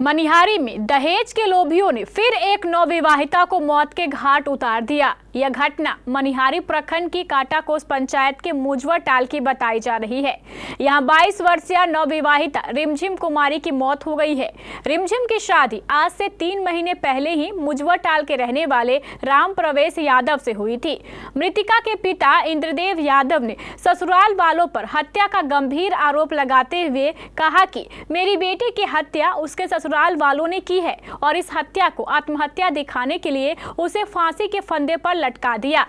मनिहारी में दहेज के लोभियों ने फिर एक नवविवाहिता को मौत के घाट उतार दिया। यह घटना मनिहारी प्रखंड की काटाकोस पंचायत के मुजवर टाल की बताई जा रही है। यहां 22 वर्षीय नवविवाहिता रिमझिम कुमारी की मौत हो गई है। रिमझिम की शादी आज से 3 महीने पहले ही मुजवर टाल के रहने वाले राम प्रवेश यादव से हुई थी। मृतिका के पिता इंद्रदेव यादव ने ससुराल वालों पर हत्या का गंभीर आरोप लगाते हुए कहा कि मेरी बेटी की हत्या उसके ससुराल वालों ने की है और इस हत्या को आत्महत्या दिखाने के लिए उसे फांसी के फंदे पर लटका दिया।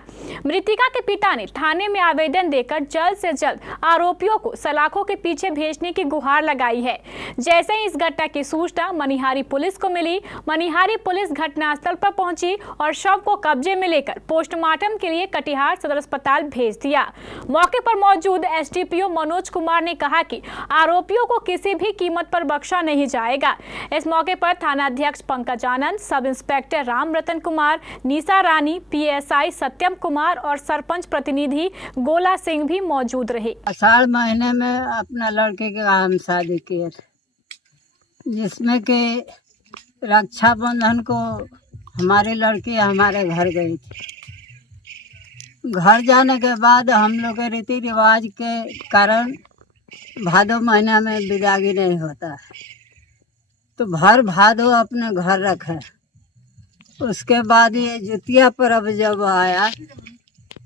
मृतिका के पिता ने थाने में आवेदन देकर जल्द से जल्द आरोपियों को सलाखों के पीछे भेजने की गुहार लगाई है। जैसे ही इस घटना की सूचना मनिहारी पुलिस को मिली, मनिहारी पुलिस घटनास्थल पर पहुंची और शव को कब्जे में लेकर पोस्टमार्टम के लिए कटिहार सदर अस्पताल भेज दिया। मौके पर मौजूद एसडीपीओ मनोज कुमार ने कहा कि आरोपियों को किसी भी कीमत पर बख्शा नहीं जाएगा। इस मौके पर थानाध्यक्ष पंकज आनंद, सब इंस्पेक्टर राम रतन कुमार, निशा रानी, पीएसआई सत्यम कुमार और सरपंच प्रतिनिधि गोला सिंह भी मौजूद रहे। आषाढ़ महीने में अपना लड़के के हम शादी किए थे, जिसमें कि रक्षाबंधन को हमारी लड़की हमारे घर गई थी। घर जाने के बाद हम लोग के रीति रिवाज के कारण भादो महीना में बिदागी नहीं होता है, तो भर भादो अपने घर रखे। उसके बाद ये जुतिया पर्व जब आया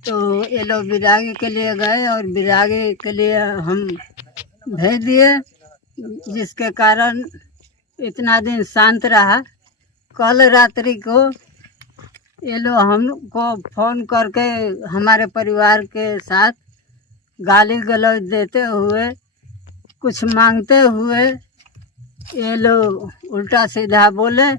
तो ये लोग बिदागी के लिए गए और बिदागी के लिए हम भेज दिए, जिसके कारण इतना दिन शांत रहा। कल रात्रि को ये लोग हमको फ़ोन करके हमारे परिवार के साथ गाली गलौज देते हुए, कुछ मांगते हुए ये लोग उल्टा सीधा बोले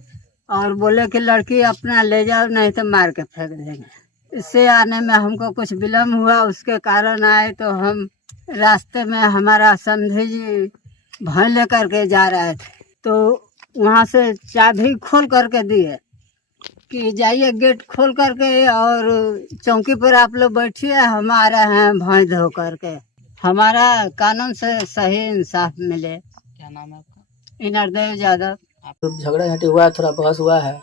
और बोले कि लड़की अपना ले जाओ नहीं तो मार के फेंक देंगे। इससे आने में हमको कुछ विलम्ब हुआ, उसके कारण आए तो हम रास्ते में हमारा समधी जी भैंस लेकर के जा रहे थे, तो वहाँ से चाबी खोल करके दिए कि जाइए गेट खोल करके और चौकी पर आप लोग बैठिए, हम आ रहे हैं भैंस धो करके, हमारा कानून से सही इंसाफ मिले। क्या नाम है आपका? इंद्रदेव यादव। तो झगड़ा झाटी हुआ है, थोड़ा बहस हुआ है,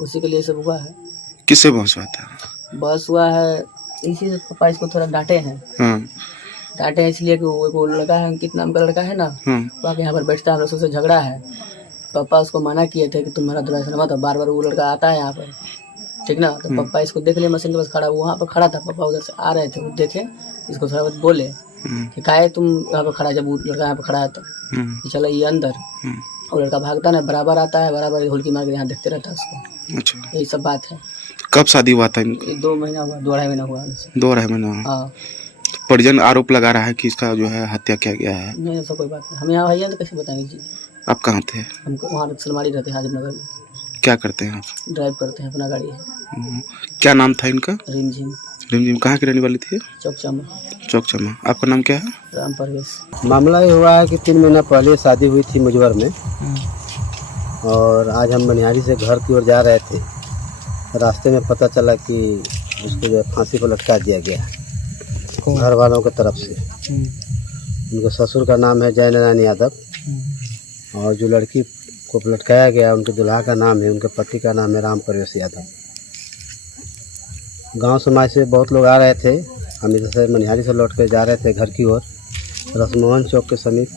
उसी के लिए सब हुआ है। किससे बहस हुआ था? बहस हुआ है इसी से पापा इसको थोड़ा डांटे हैं। डांटे हैं इसलिए कि वो लड़का है, अंकित नाम का लड़का है ना, वहाँ के यहाँ पर बैठता है, हम लोग से झगड़ा है। पापा उसको मना किए थे कि तुम्हारा दुरासन मत, बार बार वो लड़का आता है यहाँ पर, ठीक ना। तो पापा इसको देख लिए मशीन के पास खड़ा, वहाँ पर खड़ा था, पापा उधर से आ रहे थे, वो देखे इसको थोड़ा बहुत बोले कि काहे तुम यहाँ पर खड़ा, जब वो लड़का यहाँ पर खड़ा है तो चलो ये अंदर। और लड़का भागता ना, बराबर आता है, बराबर हुल्की मार के यहाँ देखते रहता है उसको। अच्छा, यही सब बात है। कब शादी हुआ था इनका? 2 महीना हुआ, 2-2.5 महीना हुआ। 2-2.5 महीना। हाँ। परिजन आरोप लगा रहा है कि इसका जो है हत्या किया गया है। नहीं, ऐसा कोई बात नहीं, हम यहाँ भैया तो कैसे बताएंगे जी। आप कहाँ थे? हम वहाँ सलमारी रहते हैं, हाजिर नगर में। क्या करते हैं आप? ड्राइव करते हैं, अपना गाड़ी है। क्या नाम था इनका? रिमझिम। रिमझिम कहाँ की रहने वाली थी? चौकचमा। आपका नाम क्या है? राम प्रवेश। मामला ये हुआ है कि 3 महीना पहले शादी हुई थी मुजवर में, और आज हम मनिहारी से घर की ओर जा रहे थे। रास्ते में पता चला कि उसको जो है फांसी पर लटका दिया गया घर वालों की तरफ से। उनके ससुर का नाम है जयनारायण यादव, और जो लड़की को लटकाया गया उनके दुल्हा का नाम है, उनके पति का नाम है राम प्रवेश यादव। गांव समाज से बहुत लोग आ रहे थे, हम इधर से मनिहारी से लौट कर जा रहे थे घर की ओर। रसमोहन चौक के समीप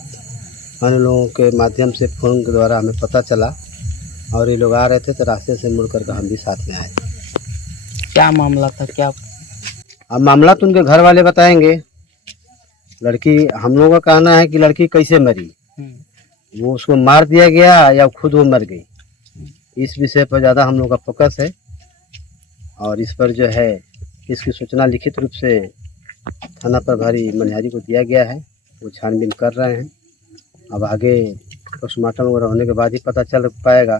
अन्य लोगों के माध्यम से फ़ोन के द्वारा हमें पता चला, और ये लोग आ रहे थे तो रास्ते से मुड़ कर हम भी साथ में आए। क्या मामला था? क्या अब मामला तो उनके घर वाले बताएंगे। लड़की, हम लोगों का कहना है कि लड़की कैसे मरी, वो उसको मार दिया गया या खुद वो मर गई, इस विषय पर ज़्यादा हम लोग का फोकस है। और इस पर जो है इसकी सूचना लिखित रूप से थाना प्रभारी मनिहारी को दिया गया है, वो छानबीन कर रहे हैं। अब आगे पोस्टमार्टम वगैरह होने के बाद ही पता चल पाएगा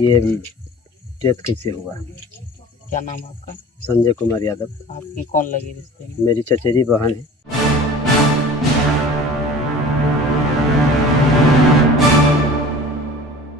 ये डेथ कैसे हुआ। क्या नाम है आपका? संजय कुमार यादव। आपकी कौन लगी रिश्ते में? मेरी चचेरी बहन है।